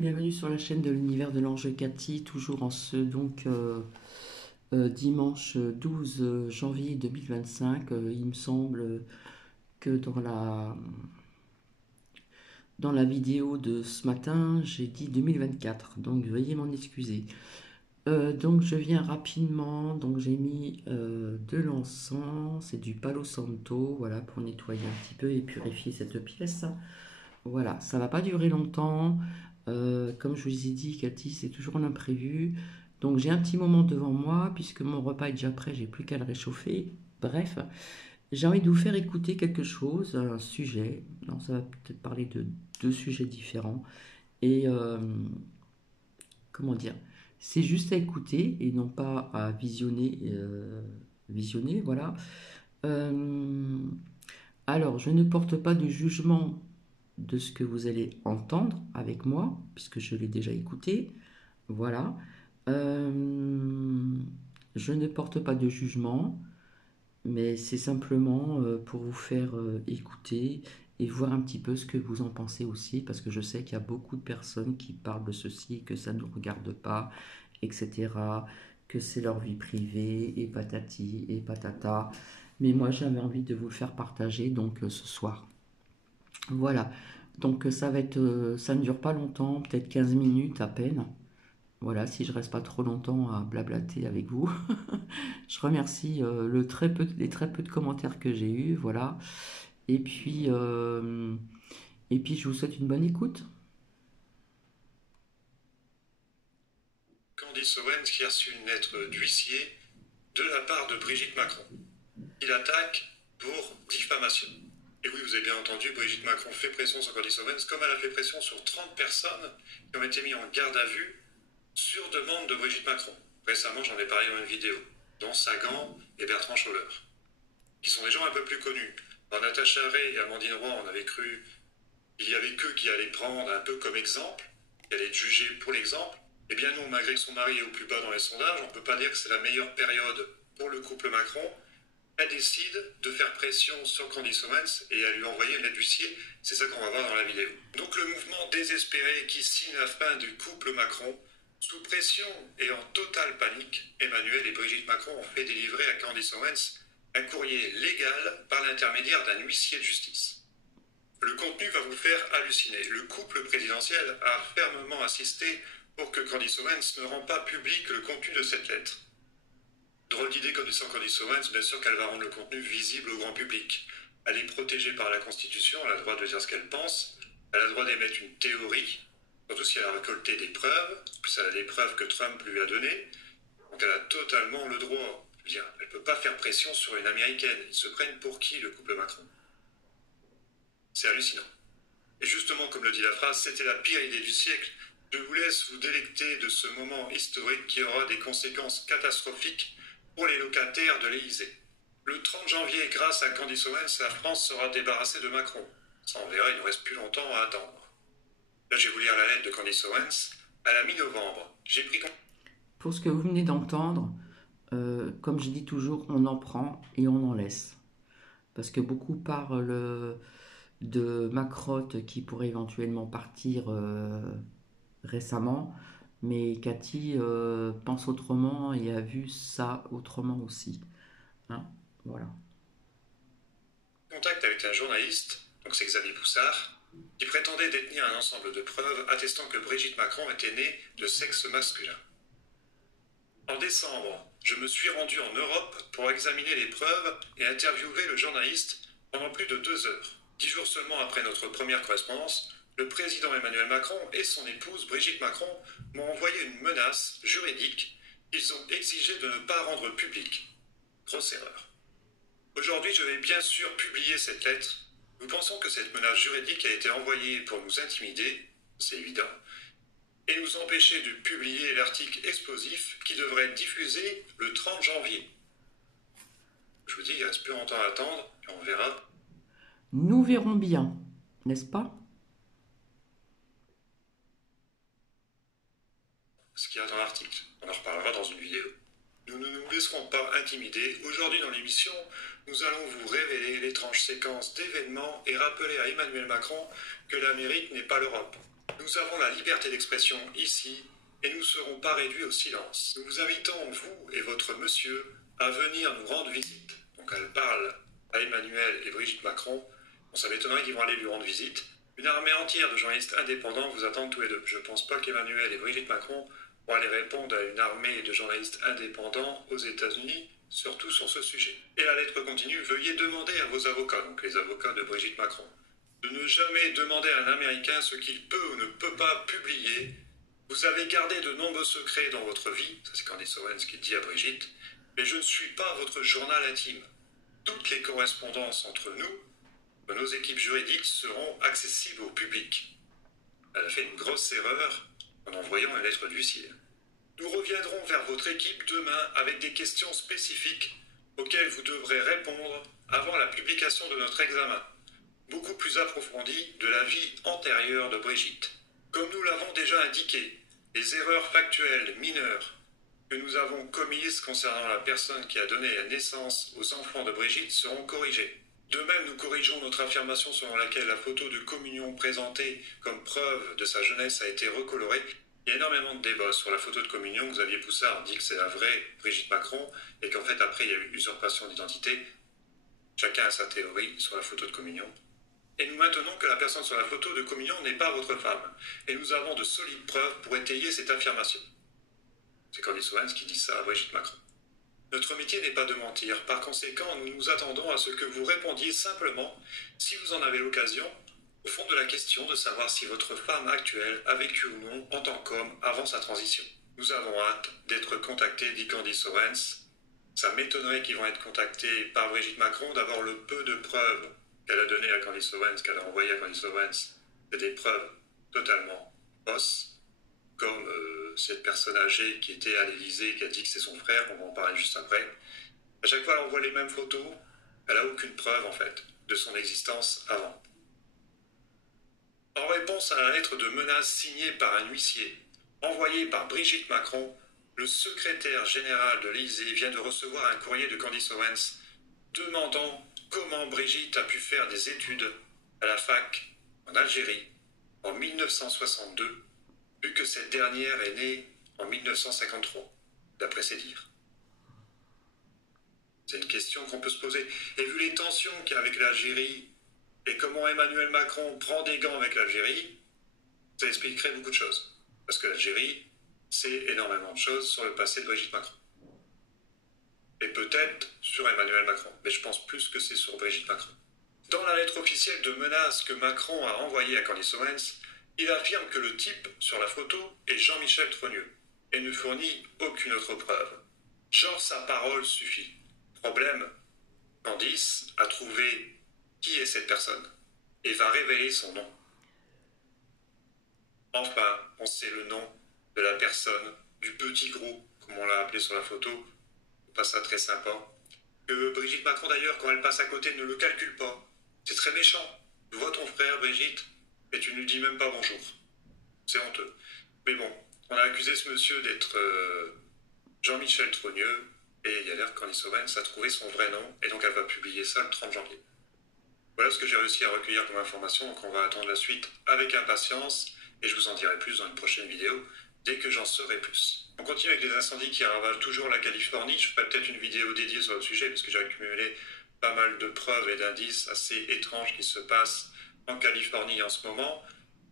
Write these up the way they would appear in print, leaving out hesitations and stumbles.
bienvenue sur la chaîne de l'univers de l'ange Cathy, toujours en ce dimanche 12 janvier 2025. Il me semble que dans la vidéo de ce matin, j'ai dit 2024, donc veuillez m'en excuser. Donc je viens rapidement, donc j'ai mis de l'encens et du Palo Santo, voilà, pour nettoyer un petit peu et purifier cette pièce. Voilà, ça va pas durer longtemps. Comme je vous ai dit, Cathy, c'est toujours un imprévu. Donc j'ai un petit moment devant moi, puisque mon repas est déjà prêt, j'ai plus qu'à le réchauffer. Bref, j'ai envie de vous faire écouter quelque chose, un sujet. Non, ça va peut-être parler de deux sujets différents. Et comment dire, c'est juste à écouter et non pas à visionner. Visionner, voilà. Euh, alors, je ne porte pas de jugement de ce que vous allez entendre avec moi, puisque je l'ai déjà écouté. Voilà. Euh, je ne porte pas de jugement, mais c'est simplement pour vous faire écouter et voir un petit peu ce que vous en pensez aussi, parce que je sais qu'il y a beaucoup de personnes qui parlent de ceci, que ça ne nous regarde pas, etc., que c'est leur vie privée, et patati, et patata. Mais moi, j'avais envie de vous le faire partager, donc ce soir. Voilà. Donc ça ne dure pas longtemps, peut-être 15 minutes à peine. Voilà, si je reste pas trop longtemps à blablater avec vous. Je remercie les très peu de commentaires que j'ai eus, voilà. Et puis, euh, et puis je vous souhaite une bonne écoute. Candice Owens qui a reçu une lettre d'huissier de la part de Brigitte Macron. Il attaque pour diffamation. Et oui, vous avez bien entendu, Brigitte Macron fait pression sur Candice Owens, comme elle a fait pression sur 30 personnes qui ont été mises en garde à vue sur demande de Brigitte Macron. Récemment, j'en ai parlé dans une vidéo, dont Sagan et Bertrand Scholler, qui sont des gens un peu plus connus. Dans Natacha Ray et Amandine Roy, on avait cru qu'il y avait qu'eux qui allaient prendre un peu comme exemple, qui allaient être jugés pour l'exemple. Eh bien non, malgré que son mari est au plus bas dans les sondages, on ne peut pas dire que c'est la meilleure période pour le couple Macron. Elle décide de faire pression sur Candice Owens et à lui envoyer une lettre d'huissier. C'est ça qu'on va voir dans la vidéo. Donc le mouvement désespéré qui signe la fin du couple Macron, sous pression et en totale panique, Emmanuel et Brigitte Macron ont fait délivrer à Candice Owens un courrier légal par l'intermédiaire d'un huissier de justice. Le contenu va vous faire halluciner. Le couple présidentiel a fermement insisté pour que Candice Owens ne rende pas public le contenu de cette lettre. Drôle d'idée connaissant Candice Owens, bien sûr qu'elle va rendre le contenu visible au grand public. Elle est protégée par la Constitution, elle a le droit de dire ce qu'elle pense, elle a le droit d'émettre une théorie, surtout si elle a récolté des preuves, plus elle a des preuves que Trump lui a données, donc elle a totalement le droit. Je veux dire, elle ne peut pas faire pression sur une Américaine. Ils se prennent pour qui, le couple Macron? C'est hallucinant. Et justement, comme le dit la phrase, c'était la pire idée du siècle. Je vous laisse vous délecter de ce moment historique qui aura des conséquences catastrophiques pour les locataires de l'Élysée. Le 30 janvier, grâce à Candice Owens, la France sera débarrassée de Macron. Ça, on verra, il ne nous reste plus longtemps à attendre. Là, je vais vous lire la lettre de Candice Owens à la mi-novembre. J'ai pris... Pour ce que vous venez d'entendre, comme je dis toujours, on en prend et on en laisse. Parce que beaucoup parlent de Macrotte qui pourrait éventuellement partir récemment, mais Cathy pense autrement et a vu ça autrement aussi. Hein, voilà. Contact avec un journaliste, donc c'est Xavier Poussard, qui prétendait détenir un ensemble de preuves attestant que Brigitte Macron était née de sexe masculin. En décembre, je me suis rendu en Europe pour examiner les preuves et interviewer le journaliste pendant plus de 2 heures. 10 jours seulement après notre première correspondance, le président Emmanuel Macron et son épouse Brigitte Macron m'ont envoyé une menace juridique qu'ils ont exigé de ne pas rendre publique. Grosse erreur. Aujourd'hui, je vais bien sûr publier cette lettre. Nous pensons que cette menace juridique a été envoyée pour nous intimider, c'est évident, et nous empêcher de publier l'article explosif qui devrait être diffusé le 30 janvier. Je vous dis, il ne reste plus longtemps à attendre, et on verra. Nous verrons bien, n'est-ce pas? Ce qu'il y a dans l'article. On en reparlera dans une vidéo. Nous ne nous laisserons pas intimider. Aujourd'hui dans l'émission, nous allons vous révéler l'étrange séquence d'événements et rappeler à Emmanuel Macron que l'Amérique n'est pas l'Europe. Nous avons la liberté d'expression ici et nous ne serons pas réduits au silence. Nous vous invitons, vous et votre monsieur, à venir nous rendre visite. Donc elle parle à Emmanuel et Brigitte Macron. On ça m'étonnerait qu'ils vont aller lui rendre visite. Une armée entière de journalistes indépendants vous attendent tous les deux. Je ne pense pas qu'Emmanuel et Brigitte Macron vont aller répondre à une armée de journalistes indépendants aux États-Unis, surtout sur ce sujet. Et la lettre continue, veuillez demander à vos avocats, donc les avocats de Brigitte Macron, de ne jamais demander à un Américain ce qu'il peut ou ne peut pas publier. Vous avez gardé de nombreux secrets dans votre vie, ça c'est Candace Owens qui dit à Brigitte, mais je ne suis pas votre journal intime. Toutes les correspondances entre nous, de nos équipes juridiques, seront accessibles au public. Elle a fait une grosse erreur en envoyant une lettre d'huissier. Nous reviendrons vers votre équipe demain avec des questions spécifiques auxquelles vous devrez répondre avant la publication de notre examen, beaucoup plus approfondi de la vie antérieure de Brigitte. Comme nous l'avons déjà indiqué, les erreurs factuelles mineures que nous avons commises concernant la personne qui a donné naissance aux enfants de Brigitte seront corrigées. De même, nous corrigeons notre affirmation selon laquelle la photo de communion présentée comme preuve de sa jeunesse a été recolorée. Il y a énormément de débats sur la photo de communion. Xavier Poussard dit que c'est la vraie Brigitte Macron et qu'en fait après il y a eu usurpation d'identité. Chacun a sa théorie sur la photo de communion. Et nous maintenons que la personne sur la photo de communion n'est pas votre femme. Et nous avons de solides preuves pour étayer cette affirmation. C'est Candace Owens qui dit ça à Brigitte Macron. Notre métier n'est pas de mentir. Par conséquent, nous nous attendons à ce que vous répondiez simplement, si vous en avez l'occasion, au fond de la question de savoir si votre femme actuelle a vécu ou non en tant qu'homme avant sa transition. Nous avons hâte d'être contactés, dit Candace Owens. Ça m'étonnerait qu'ils vont être contactés par Brigitte Macron. D'abord, le peu de preuves qu'elle a données à Candace Owens, qu'elle a envoyées à Candace Owens, c'est des preuves totalement fausses, comme cette personne âgée qui était à l'Élysée, qui a dit que c'est son frère, on va en parler juste après. À chaque fois, elle envoie les mêmes photos, elle n'a aucune preuve, en fait, de son existence avant. En réponse à la lettre de menace signée par un huissier, envoyée par Brigitte Macron, le secrétaire général de l'Élysée vient de recevoir un courrier de Candace Owens demandant comment Brigitte a pu faire des études à la fac en Algérie en 1962, vu que cette dernière est née en 1953, d'après ses dires. C'est une question qu'on peut se poser. Et vu les tensions qu'il y a avec l'Algérie, et comment Emmanuel Macron prend des gants avec l'Algérie, ça expliquerait beaucoup de choses. Parce que l'Algérie, c'est énormément de choses sur le passé de Brigitte Macron. Et peut-être sur Emmanuel Macron, mais je pense plus que c'est sur Brigitte Macron. Dans la lettre officielle de menace que Macron a envoyée à Candace Owens, il affirme que le type sur la photo est Jean-Michel Trogneux et ne fournit aucune autre preuve. Genre sa parole suffit. Problème, Candace a trouvé qui est cette personne et va révéler son nom. Enfin, on sait le nom de la personne, du petit groupe, comme on l'a appelé sur la photo. Pas ça très sympa. Que Brigitte Macron d'ailleurs, quand elle passe à côté, ne le calcule pas. C'est très méchant. Tu vois ton frère, Brigitte, et tu ne lui dis même pas bonjour. C'est honteux. Mais bon, on a accusé ce monsieur d'être Jean-Michel Trogneux, et il y a l'air que Candace Owens a trouvé son vrai nom, et donc elle va publier ça le 30 janvier. Voilà ce que j'ai réussi à recueillir comme information, donc on va attendre la suite avec impatience, et je vous en dirai plus dans une prochaine vidéo, dès que j'en saurai plus. On continue avec les incendies qui ravagent toujours la Californie. Je ferai peut-être une vidéo dédiée sur le sujet, parce que j'ai accumulé pas mal de preuves et d'indices assez étranges qui se passent en Californie en ce moment.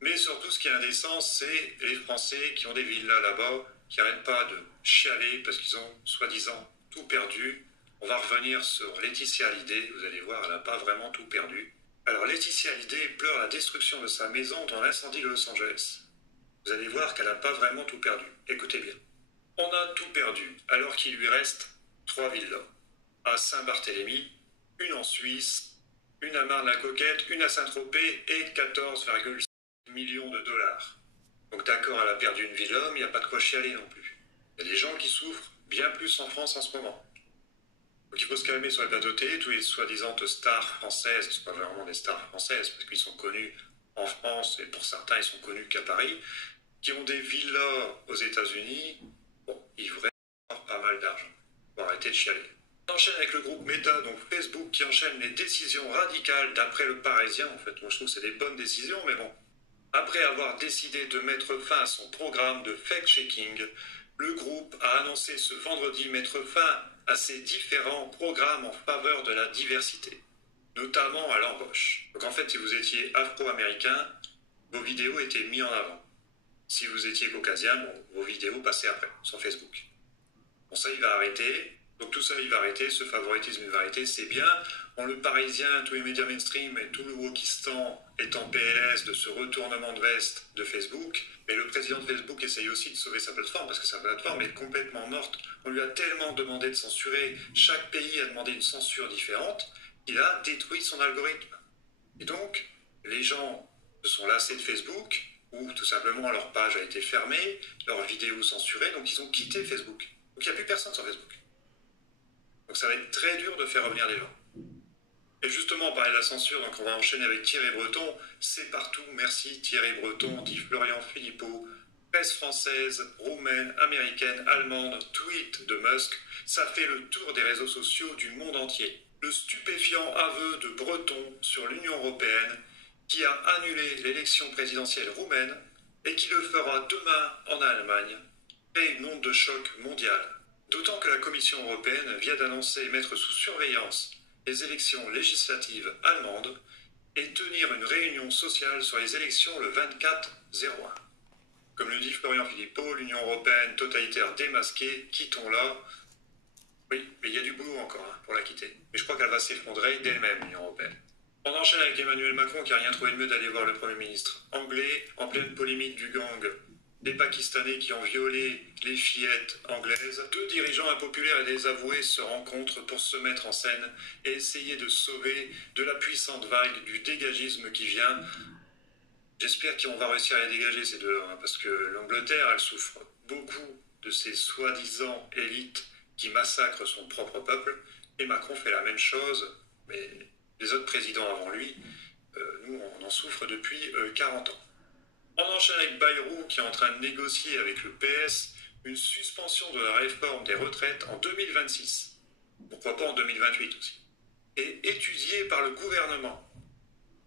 Mais surtout, ce qui est indécent, c'est les Français qui ont des villas là-bas, qui n'arrêtent pas de chialer parce qu'ils ont soi-disant tout perdu. On va revenir sur Laetitia Hallyday. Vous allez voir, elle n'a pas vraiment tout perdu. Alors, Laetitia Hallyday pleure la destruction de sa maison dans l'incendie de Los Angeles. Vous allez voir qu'elle n'a pas vraiment tout perdu. Écoutez bien. On a tout perdu, alors qu'il lui reste 3 villas. À Saint-Barthélemy, une en Suisse, une à Marne-la-Coquette, une à Saint-Tropez et 14,5 millions de dollars. Donc d'accord, elle a perdu une villa, mais il n'y a pas de quoi chialer non plus. Il y a des gens qui souffrent bien plus en France en ce moment. Donc il faut se calmer sur les plateaux télé, tous les soi-disant stars françaises, ce ne sont pas vraiment des stars françaises, parce qu'ils sont connus en France, et pour certains ils sont connus qu'à Paris, qui ont des villas aux États-Unis. Bon, ils voudraient avoir pas mal d'argent. Faut arrêter de chialer. On enchaîne avec le groupe Meta, donc Facebook, qui enchaîne les décisions radicales d'après le Parisien. En fait, moi je trouve que c'est des bonnes décisions, mais bon, Après avoir décidé de mettre fin à son programme de fact-checking, le groupe a annoncé ce vendredi mettre fin à ses différents programmes en faveur de la diversité, notamment à l'embauche. Donc en fait, si vous étiez afro-américain, vos vidéos étaient mises en avant. Si vous étiez caucasien, bon, vos vidéos passaient après, sur Facebook. Bon, ça, il va arrêter. Donc tout ça, il va arrêter. Ce favoritisme, il va arrêter. C'est bien. On le Parisien, tous les médias mainstream et tout le Wokistan est en PLS de ce retournement de veste de Facebook. Mais le président de Facebook essaye aussi de sauver sa plateforme parce que sa plateforme est complètement morte. On lui a tellement demandé de censurer. Chaque pays a demandé une censure différente. Il a détruit son algorithme. Et donc, les gens se sont lassés de Facebook ou tout simplement leur page a été fermée, leurs vidéos censurées, donc ils ont quitté Facebook. Donc il n'y a plus personne sur Facebook. Donc ça va être très dur de faire revenir les gens. Et justement, on parlait de la censure, donc on va enchaîner avec Thierry Breton. C'est partout, merci Thierry Breton, dit Florian Philippot. Presse française, roumaine, américaine, allemande, tweet de Musk, ça fait le tour des réseaux sociaux du monde entier. Le stupéfiant aveu de Breton sur l'Union européenne, qui a annulé l'élection présidentielle roumaine et qui le fera demain en Allemagne, crée une onde de choc mondiale. D'autant que la Commission européenne vient d'annoncer mettre sous surveillance les élections législatives allemandes et tenir une réunion sociale sur les élections le 24-01. Comme le dit Florian Philippot, l'Union européenne totalitaire démasquée, quittons-la. Oui, mais il y a du boulot encore pour la quitter. Mais je crois qu'elle va s'effondrer d'elle-même, l'Union européenne. On enchaîne avec Emmanuel Macron qui n'a rien trouvé de mieux d'aller voir le Premier ministre anglais en pleine polémique du gang des Pakistanais qui ont violé les fillettes anglaises. Deux dirigeants impopulaires et désavoués se rencontrent pour se mettre en scène et essayer de sauver de la puissante vague du dégagisme qui vient. J'espère qu'on va réussir à les dégager ces deux-là, parce que l'Angleterre, elle souffre beaucoup de ces soi-disant élites qui massacrent son propre peuple, et Macron fait la même chose, mais les autres présidents avant lui, nous on en souffre depuis 40 ans. On enchaîne avec Bayrou qui est en train de négocier avec le PS une suspension de la réforme des retraites en 2026. Pourquoi pas en 2028 aussi. Et étudié par le gouvernement.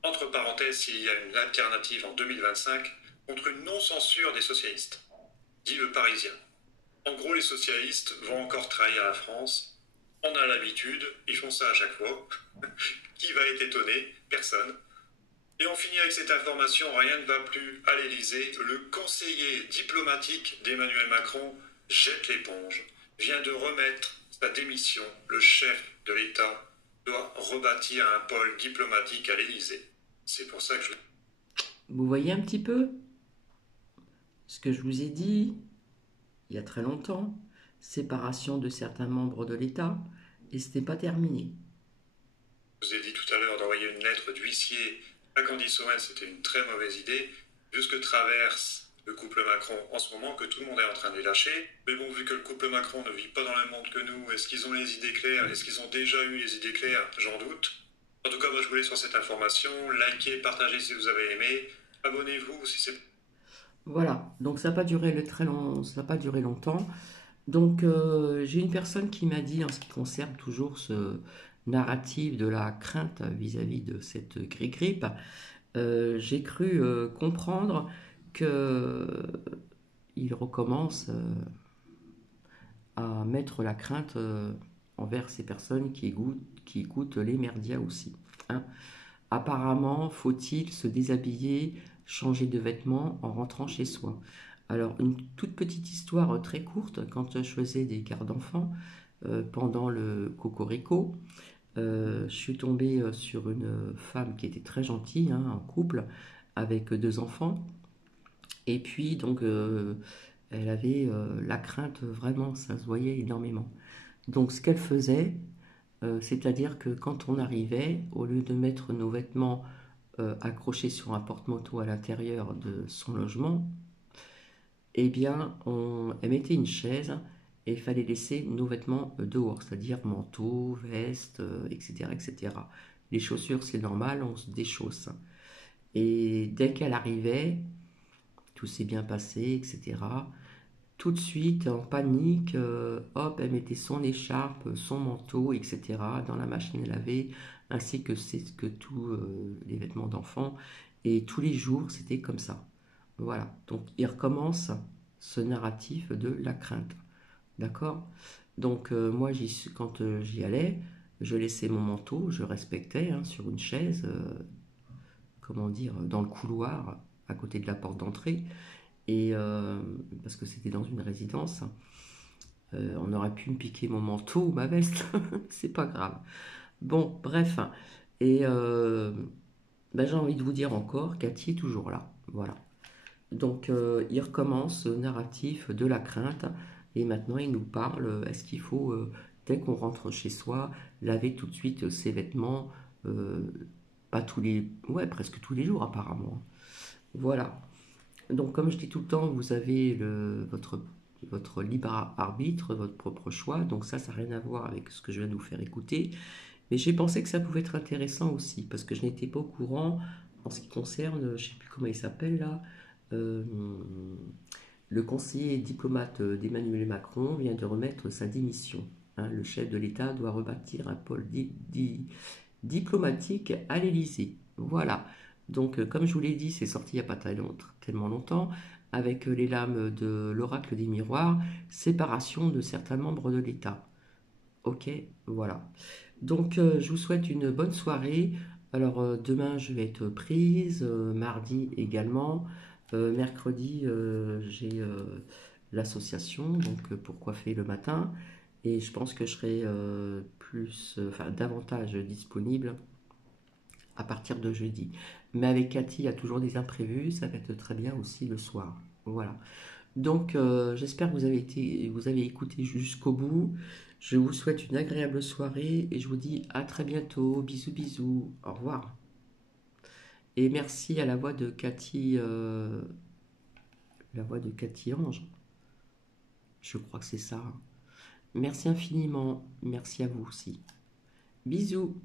Entre parenthèses, s'il y a une alternative en 2025 contre une non-censure des socialistes, dit le Parisien. En gros, les socialistes vont encore trahir la France. On a l'habitude, ils font ça à chaque fois. Qui va être étonné? Personne. Et on finit avec cette information, rien ne va plus à l'Élysée. Le conseiller diplomatique d'Emmanuel Macron jette l'éponge, vient de remettre sa démission. Le chef de l'État doit rebâtir un pôle diplomatique à l'Élysée. C'est pour ça que je... Vous voyez un petit peu ce que je vous ai dit il y a très longtemps, séparation de certains membres de l'État, et ce n'est pas terminé. Je vous ai dit tout à l'heure d'envoyer une lettre d'huissier à Candice Owens, c'était une très mauvaise idée, vu ce que traverse le couple Macron en ce moment, que tout le monde est en train de les lâcher. Mais bon, vu que le couple Macron ne vit pas dans le même monde que nous, est-ce qu'ils ont les idées claires? Est-ce qu'ils ont déjà eu les idées claires? J'en doute. En tout cas, moi je voulais sur cette information, likez, partagez si vous avez aimé, abonnez-vous si c'est... Voilà, donc ça n'a pas duré ça n'a pas duré longtemps. Donc j'ai une personne qui m'a dit, en ce qui concerne toujours ce narratif de la crainte vis-à-vis de cette grippe, j'ai cru comprendre qu'il recommence à mettre la crainte envers ces personnes qui écoutent les merdias aussi. Hein. Apparemment, faut-il se déshabiller, changer de vêtements en rentrant chez soi. Alors, une toute petite histoire très courte, quand je faisais des gardes d'enfants, pendant le cocorico, je suis tombée sur une femme qui était très gentille, hein, en couple, avec deux enfants. Et puis, donc, elle avait la crainte, vraiment, ça se voyait énormément. Donc, ce qu'elle faisait, c'est-à-dire que quand on arrivait, au lieu de mettre nos vêtements accrochés sur un porte-manteau à l'intérieur de son logement, eh bien, elle mettait une chaise et il fallait laisser nos vêtements dehors, c'est-à-dire manteau, veste, etc., etc. Les chaussures, c'est normal, on se déchausse. Et dès qu'elle arrivait, tout s'est bien passé, etc. Tout de suite, en panique, hop, elle mettait son écharpe, son manteau, etc. dans la machine à laver, ainsi que tous les vêtements d'enfant. Et tous les jours, c'était comme ça. Voilà. Donc, il recommence ce narratif de la crainte. D'accord? Donc, moi, quand j'y allais, je laissais mon manteau, je respectais hein, sur une chaise, comment dire, dans le couloir, à côté de la porte d'entrée. Et parce que c'était dans une résidence, on aurait pu me piquer mon manteau ou ma veste, c'est pas grave. Bon, bref. Et ben, j'ai envie de vous dire encore, Cathy est toujours là. Voilà. Donc, il recommence ce narratif de la crainte. Et maintenant, il nous parle, est-ce qu'il faut, dès qu'on rentre chez soi, laver tout de suite ses vêtements, euh, pas tous les... Ouais, presque tous les jours apparemment. Voilà. Donc, comme je dis tout le temps, vous avez votre libre arbitre, votre propre choix. Donc ça n'a rien à voir avec ce que je viens de vous faire écouter. Mais j'ai pensé que ça pouvait être intéressant aussi, parce que je n'étais pas au courant en ce qui concerne, je ne sais plus comment il s'appelle là, euh, le conseiller diplomate d'Emmanuel Macron vient de remettre sa démission. Hein, le chef de l'État doit rebâtir un pôle diplomatique à l'Élysée. Voilà. Donc, comme je vous l'ai dit, c'est sorti il n'y a pas tellement longtemps, avec les lames de l'oracle des miroirs, séparation de certains membres de l'État. Ok, voilà. Donc, je vous souhaite une bonne soirée. Alors, demain, je vais être prise, mardi également. Mercredi, j'ai l'association, donc pour coiffer le matin. Et je pense que je serai enfin, davantage disponible à partir de jeudi. Mais avec Cathy, il y a toujours des imprévus, ça va être très bien aussi le soir. Voilà. Donc, j'espère que vous avez écouté jusqu'au bout. Je vous souhaite une agréable soirée et je vous dis à très bientôt. Bisous, bisous. Au revoir. Et merci à la voix de Cathy Ange. Je crois que c'est ça. Merci infiniment. Merci à vous aussi. Bisous.